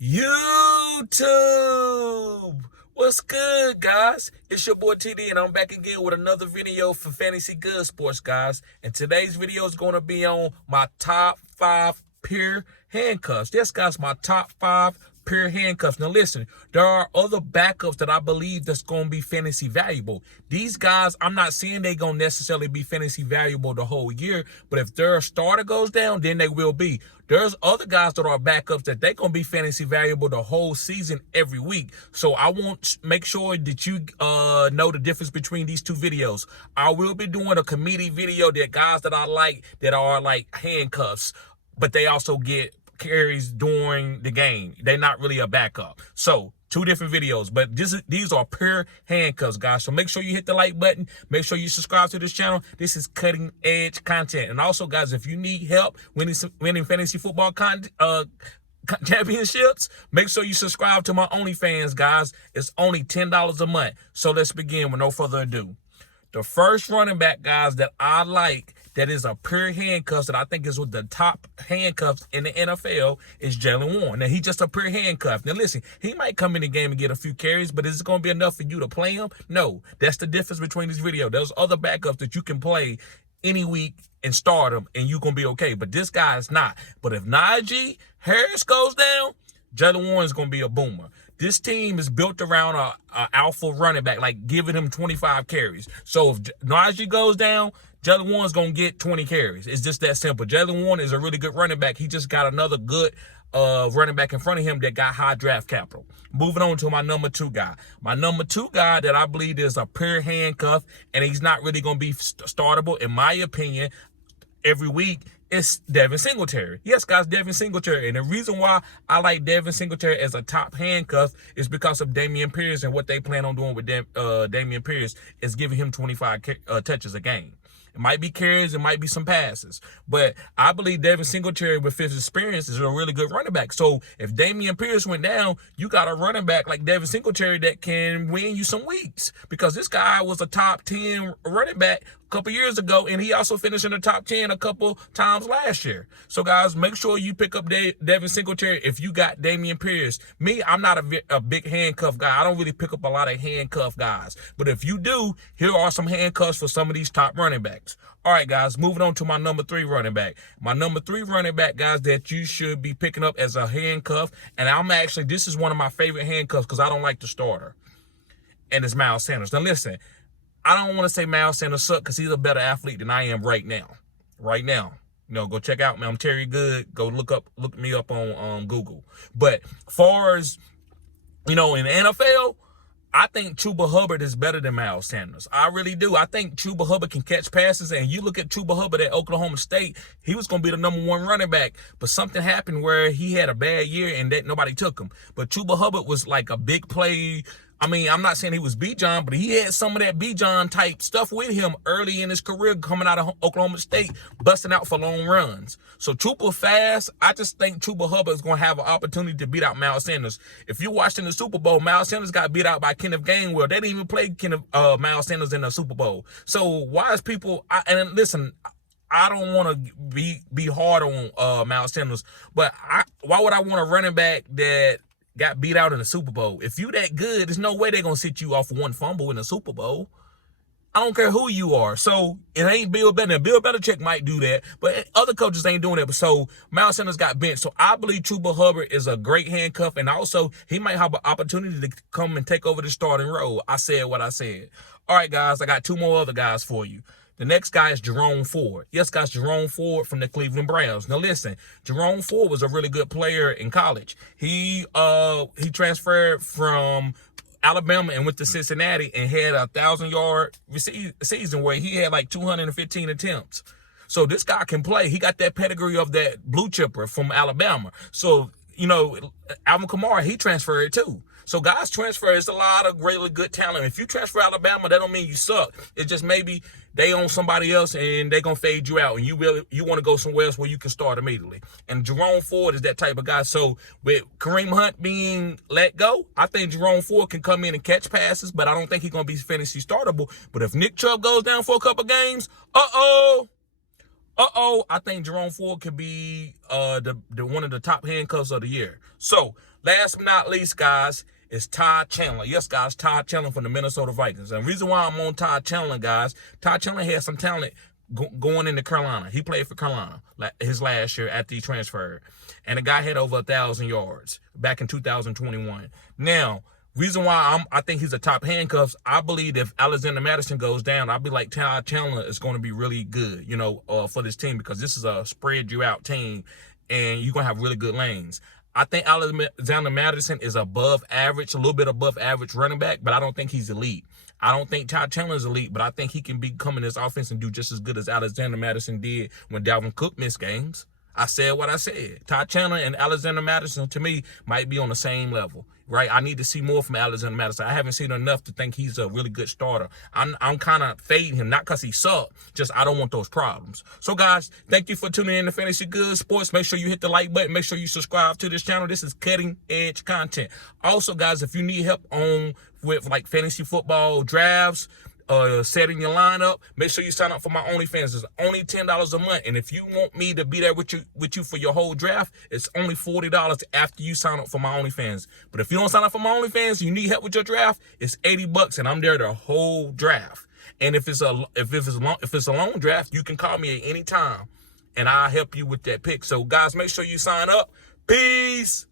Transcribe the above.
YouTube, what's good, guys? It's your boy TD, and I'm back again with another video for Fantasy Good Sports, guys. And today's video is going to be on my top 5 pure handcuffs. Yes, guys, my top 5 pure handcuffs. Now listen, there are other backups that I believe that's going to be fantasy valuable. These guys, I'm not saying they're going to necessarily be fantasy valuable the whole year, but if their starter goes down, then they will be. There's other guys that are backups that they're going to be fantasy valuable the whole season every week. So I want to make sure that you know the difference between these two videos. I will be doing a committee video that guys that I like that are like handcuffs, but they also get carries during the game. They're not really a backup. So two different videos, but these are pure handcuffs, guys. So make sure you hit the like button. Make sure you subscribe to this channel. This is cutting edge content. And also, guys, if you need help winning fantasy football championships, make sure you subscribe to my OnlyFans, guys. It's only $10 a month. So let's begin with no further ado. The first running back, guys, that I like that is a pure handcuff that I think is with the top handcuffs in the NFL is Jalen Warren. Now, he's just a pure handcuff. Now, listen, he might come in the game and get a few carries, but is it going to be enough for you to play him? No. That's the difference between this video. There's other backups that you can play any week and start them, and you're going to be okay. But this guy is not. But if Najee Harris goes down, Jalen Warren is going to be a boomer. This team is built around a alpha running back, like giving him 25 carries. So if Najee goes down, Jalen Warren's going to get 20 carries. It's just that simple. Jalen Warren is a really good running back. He just got another good running back in front of him that got high draft capital. Moving on to my number 2 guy. My number 2 guy that I believe is a pure handcuff, and he's not really going to be startable, in my opinion, every week, it's Devin Singletary. Yes, guys, Devin Singletary. And the reason why I like Devin Singletary as a top handcuff is because of Dameon Pierce, and what they plan on doing with Dameon Pierce is giving him 25 touches a game. It might be carries, it might be some passes. But I believe Devin Singletary, with his experience, is a really good running back. So if Dameon Pierce went down, you got a running back like Devin Singletary that can win you some weeks. Because this guy was a top 10 running back a couple years ago, and he also finished in the top 10 a couple times last year. So, guys, make sure you pick up Devin Singletary if you got Dameon Pierce. Me, I'm not a big handcuff guy. I don't really pick up a lot of handcuff guys. But if you do, here are some handcuffs for some of these top running backs. All right, guys, moving on to my number 3 running back. My number 3 running back, guys, that you should be picking up as a handcuff, and this is one of my favorite handcuffs because I don't like the starter, and it's Miles Sanders. Now, listen, I don't want to say Miles Sanders sucks because he's a better athlete than I am right now. Right now. You know, go check out me. I'm Terry Good. Go look me up on Google. But far as, you know, in the NFL, I think Chuba Hubbard is better than Miles Sanders. I really do. I think Chuba Hubbard can catch passes. And you look at Chuba Hubbard at Oklahoma State, he was going to be the number 1 running back. But something happened where he had a bad year and that nobody took him. But Chuba Hubbard was like a big play. I mean, I'm not saying he was Bijan, but he had some of that Bijan type stuff with him early in his career coming out of Oklahoma State, busting out for long runs. So Chuba fast. I just think Chuba Hubbard is going to have an opportunity to beat out Miles Sanders. If you watched in the Super Bowl, Miles Sanders got beat out by Kenneth Gainwell. They didn't even play Miles Sanders in the Super Bowl. So why is people, and listen, I don't want to be hard on Miles Sanders, but why would I want a running back that got beat out in the Super Bowl? If you that good, there's no way they're going to sit you off one fumble in the Super Bowl. I don't care who you are. So it ain't Bill Belichick. Bill Belichick might do that, but other coaches ain't doing that. So Miles Sanders got benched. So I believe Chuba Hubbard is a great handcuff, and also he might have an opportunity to come and take over the starting role. I said what I said. All right, guys, I got 2 more other guys for you. The next guy is Jerome Ford. Yes, guys, Jerome Ford from the Cleveland Browns. Now, listen, Jerome Ford was a really good player in college. He transferred from Alabama and went to Cincinnati and had a 1,000-yard season where he had like 215 attempts. So this guy can play. He got that pedigree of that blue chipper from Alabama. So, you know, Alvin Kamara, he transferred too. So guys transfer. It's a lot of really good talent. If you transfer Alabama, that don't mean you suck. It's just maybe they own somebody else and they're going to fade you out. And you want to go somewhere else where you can start immediately. And Jerome Ford is that type of guy. So with Kareem Hunt being let go, I think Jerome Ford can come in and catch passes, but I don't think he's going to be fantasy startable. But if Nick Chubb goes down for a couple games, I think Jerome Ford could be the one of the top handcuffs of the year. So last but not least, guys, is Todd Chandler. Yes, guys, Todd Chandler from the Minnesota Vikings. And the reason why I'm on Todd Chandler, guys, Todd Chandler had some talent going into Carolina. He played for Carolina his last year after he transferred. And the guy had over 1,000 yards back in 2021. Now, reason why I think he's a top handcuffs, I believe if Alexander Mattison goes down, I'll be like, Todd Chandler is going to be really good, for this team, because this is a spread you out team and you're going to have really good lanes. I think Alexander Mattison is above average, a little bit above average running back, but I don't think he's elite. I don't think Todd Chandler is elite, but I think he can come in this offense and do just as good as Alexander Mattison did when Dalvin Cook missed games. I said what I said. Todd Chandler and Alexander Mattison, to me, might be on the same level, right? I need to see more from Alexander Mattison. I haven't seen enough to think he's a really good starter. I'm kind of fading him, not because he sucked, just I don't want those problems. So, guys, thank you for tuning in to Fantasy Good Sports. Make sure you hit the like button. Make sure you subscribe to this channel. This is cutting-edge content. Also, guys, if you need help with like fantasy football drafts, setting your lineup, make sure you sign up for my OnlyFans. It's only $10 a month, and if you want me to be there with you for your whole draft, it's only $40 after you sign up for my OnlyFans. But if you don't sign up for my OnlyFans, you need help with your draft, it's $80, and I'm there the whole draft. And if it's a long draft, you can call me at any time, and I'll help you with that pick. So guys, make sure you sign up. Peace.